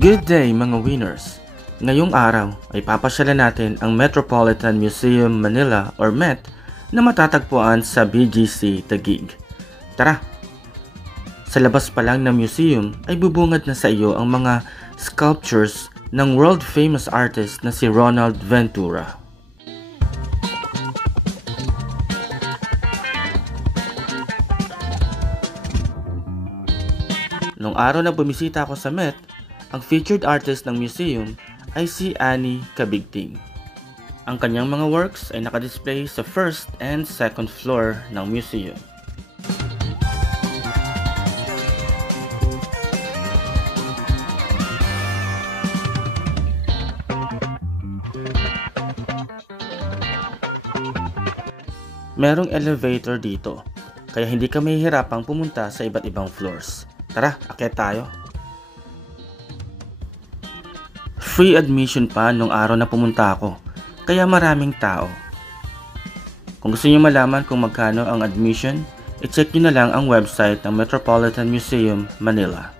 Good day mga winners! Ngayong araw ay papasyalan natin ang Metropolitan Museum Manila or MET na matatagpuan sa BGC Taguig. Tara! Sa labas pa lang ng museum ay bubungad na sa iyo ang mga sculptures ng world famous artist na si Ronald Ventura. Nung araw na bumisita ako sa MET, ang featured artist ng museum ay si Annie Cabigting. Ang kanyang mga works ay nakadisplay sa first and second floor ng museum. Merong elevator dito, kaya hindi ka mahihirapang pumunta sa iba't ibang floors. Tara, akyat tayo. Free admission pa nung araw na pumunta ako, kaya maraming tao. Kung gusto niyo malaman kung magkano ang admission, i-check niyo na lang ang website ng Metropolitan Museum, Manila.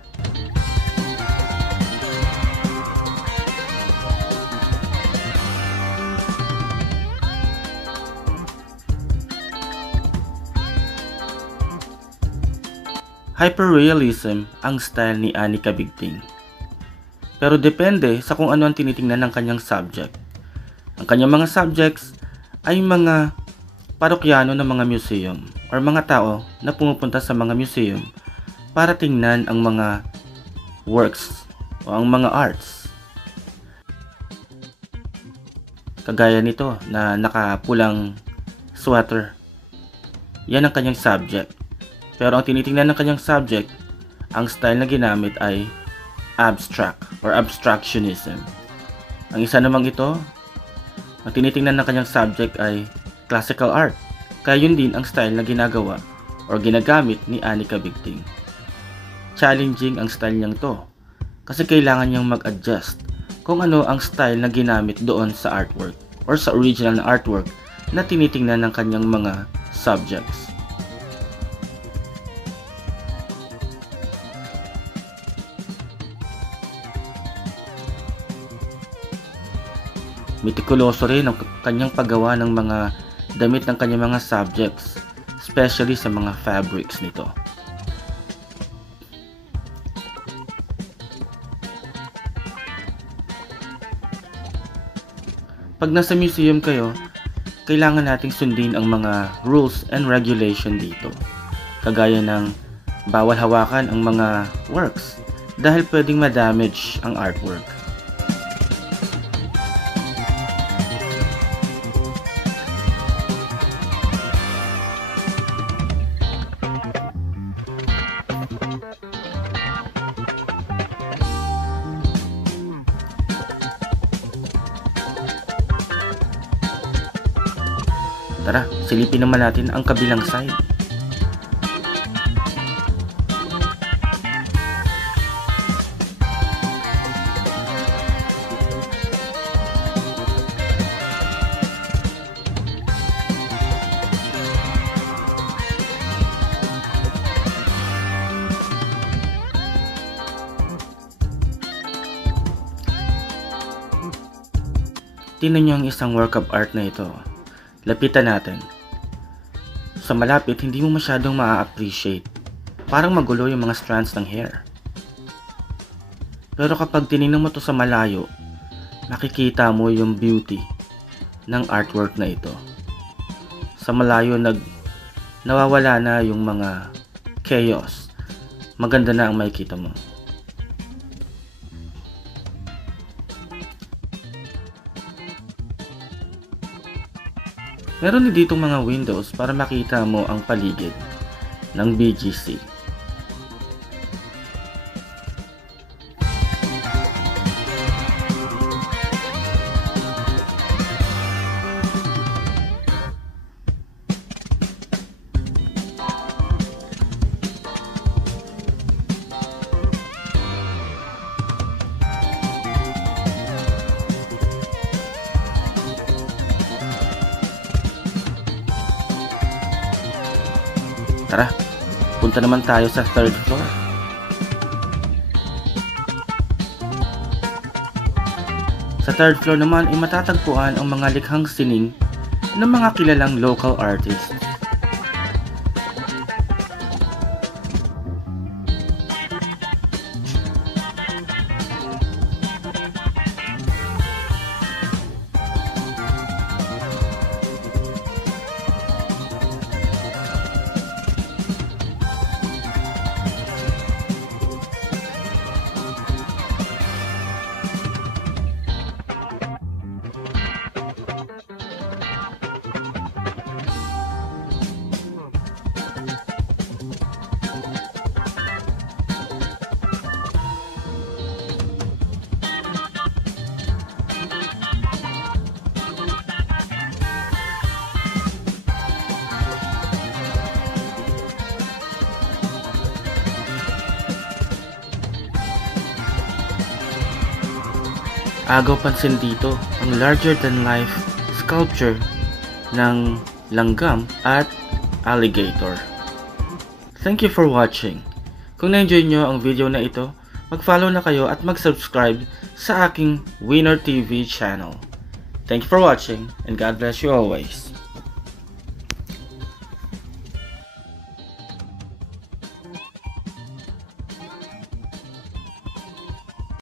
Hyperrealism ang style ni Annie Cabigting. Pero depende sa kung ano ang tinitingnan ng kanyang subject. Ang kanyang mga subjects ay mga parokyano ng mga museum or mga tao na pumupunta sa mga museum para tingnan ang mga works o ang mga arts. Kagaya nito na nakapulang sweater. Yan ang kanyang subject. Pero ang tinitingnan ng kanyang subject, ang style na ginamit ay abstract or abstractionism. Ang isa namang ito, ang tinitingnan ng kanyang subject ay classical art. Kaya yun din ang style na ginagawa or ginagamit ni Annie Cabigting. Challenging ang style niyang to kasi kailangan niyang mag-adjust kung ano ang style na ginamit doon sa artwork or sa original na artwork na tinitingnan ng kanyang mga subjects. Mitikuloso rin ang kanyang paggawa ng mga damit ng kanyang mga subjects, especially sa mga fabrics nito. Pag nasa museum kayo, kailangan nating sundin ang mga rules and regulation dito. Kagaya ng bawal hawakan ang mga works dahil pwedeng ma-damage ang artwork. Tara, silipin naman natin ang kabilang side. Tingnan niyo ang isang work of art na ito. Lapitan natin. Sa malapit, hindi mo masyadong ma-appreciate. Parang magulo yung mga strands ng hair. Pero kapag tinignan mo to sa malayo, makikita mo yung beauty ng artwork na ito. Sa malayo, nawawala na yung mga chaos. Maganda na ang makikita mo. Meron din ditong mga windows para makita mo ang paligid ng BGC. Tara, punta naman tayo sa third floor. third floor naman ay matatagpuan ang mga likhang sining ng mga kilalang local artists. Agaw pansin dito ang larger-than-life sculpture ng langgam at alligator. Thank you for watching. Kung na-enjoy nyo ang video na ito, mag-follow na kayo at mag-subscribe sa aking Winner TV channel. Thank you for watching and God bless you always.